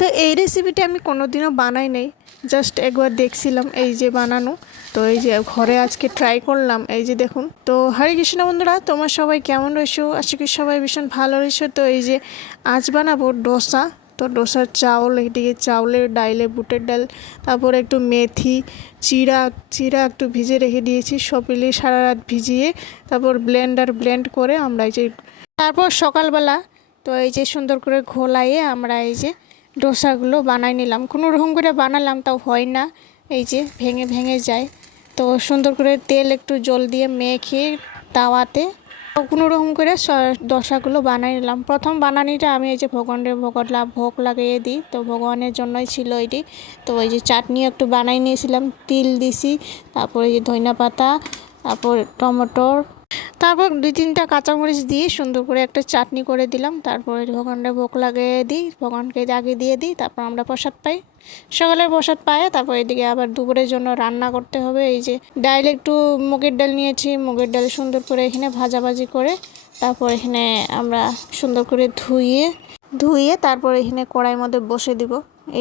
তো এই রেসিপিটা আমি কোনোদিনও বানাই নাই, জাস্ট একবার দেখছিলাম এই যে বানানো। তো এই যে ঘরে আজকে ট্রাই করলাম, এই যে দেখুন। তো হরে কৃষ্ণ বন্ধুরা, তোমার সবাই কেমন রয়েছো? আশা করি সবাই ভীষণ ভালো রয়েছো। তো এই যে আজ বানাবো ডোসা। তো ডোসার চাউল, এদিকে চাউলের ডাইলে বুটের ডাল, তারপর একটু মেথি, চিড়া চিড়া একটু ভিজে রেখে দিয়েছি, সব মিলিয়ে সারা রাত ভিজিয়ে তারপর ব্লেন্ড করে আমরা এই যে তারপর সকালবেলা তো এই যে সুন্দর করে ঘোলাইয়ে আমরা এই যে ডোসাগুলো বানাই নিলাম। কোনো রকম করে বানালাম তাও হয় না, এই যে ভেঙে ভেঙে যায়। তো সুন্দর করে তেল একটু জল দিয়ে মেখে তাওয়াতে কোনো রকম করে ডোসাগুলো বানাই নিলাম। প্রথম বানানিটা আমি এই যে ভগবানের ভোগ লাগিয়ে দিই, তো ভগবানের জন্যই ছিল এটি। তো ওই যে চাটনি একটু বানাই নিয়েছিলাম, তিল দিছি, তারপরে এই যে ধনিয়া পাতা, তারপর টমেটোর, তারপর 2-3টা কাঁচামরিচ দিয়ে সুন্দর করে একটা চাটনি করে দিলাম। তারপরে ভগবানের ভোগ লাগিয়ে দিই, ভগবানকে আগে দিয়ে দিই, তারপর আমরা প্রসাদ পাই। সকালের প্রসাদ পাই। তারপর এদিকে আবার দুপুরের জন্য রান্না করতে হবে। এই যে ডাল, একটু মুগের ডাল নিয়েছি, মুগের ডাল সুন্দর করে এখানে ভাজাভাজি করে তারপর এখানে আমরা সুন্দর করে ধুয়ে তারপর এখানে কড়াইয়ের মধ্যে বসে দিব।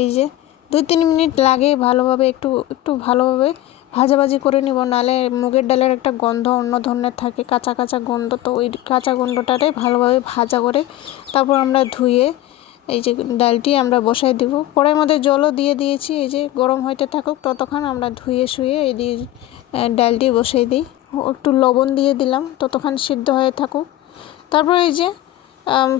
এই যে 2-3 মিনিট লাগে ভালোভাবে একটু ভালোভাবে ভাজাভাজি করে নিব, নাহলে মুগের ডালের একটা গন্ধ অন্য ধরনের থাকে, কাঁচা কাঁচা গন্ধ। তো ওই কাঁচা গন্ধটারে ভালোভাবে ভাজা করে তারপর আমরা ধুয়ে এই যে ডালটি আমরা বসাই দিব। কড়াইয়ের মধ্যে জলও দিয়ে দিয়েছি, এই যে গরম হইতে থাকুক, ততক্ষণ আমরা ধুয়ে শুয়ে এই দিয়ে ডালটি বসাই দিই। একটু লবণ দিয়ে দিলাম, ততক্ষণ সিদ্ধ হয়ে থাকুক। তারপর এই যে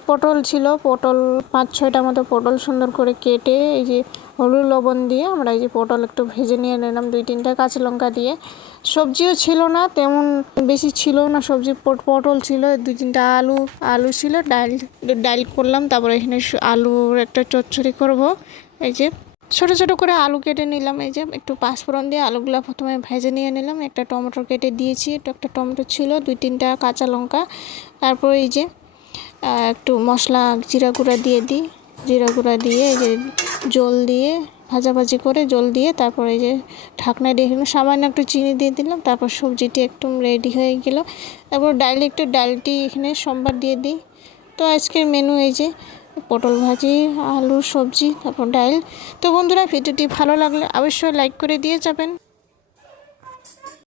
পটল ছিল, পটল 5-6টা মতো পটল সুন্দর করে কেটে এই যে হলুদ লবণ দিয়ে আমরা এই যে পটল একটু ভেজে নিয়ে নিলাম, 2-3টা কাঁচা লঙ্কা দিয়ে। সবজিও ছিল না তেমন, বেশি ছিল না সবজি, পটল ছিল, 2-3টা আলু ছিল, ডাল করলাম। তারপর এখানে আলুর একটা চচ্চড়ি করব। এই যে ছোট ছোট করে আলু কেটে নিলাম, এই যে একটু পাঁচফোড়ন দিয়ে আলুগুলো প্রথমে ভেজে নিয়ে নিলাম। একটা টমেটো কেটে দিয়েছি, একটা টমেটো ছিল, 2-3টা কাঁচা লঙ্কা। তারপর এই যে একটু মশলা জিরা গুঁড়া দিয়ে দিই, জিরা গুঁড়া দিয়ে এই যে জল দিয়ে ভাজাভাজি করে জল দিয়ে তারপর এই যে ঢাকনা দিয়ে সামান্য একটু চিনি দিয়ে দিলাম। তারপর সবজিটি একটু রেডি হয়ে গেল। তারপর ডালটি এখানে সোমবার দিয়ে দিই। তো আজকের মেনু এই যে পটল ভাজি, আলু সবজি, তারপর ডাল। তো বন্ধুরা, ভিডিওটি ভালো লাগলে অবশ্যই লাইক করে দিয়ে যাবেন।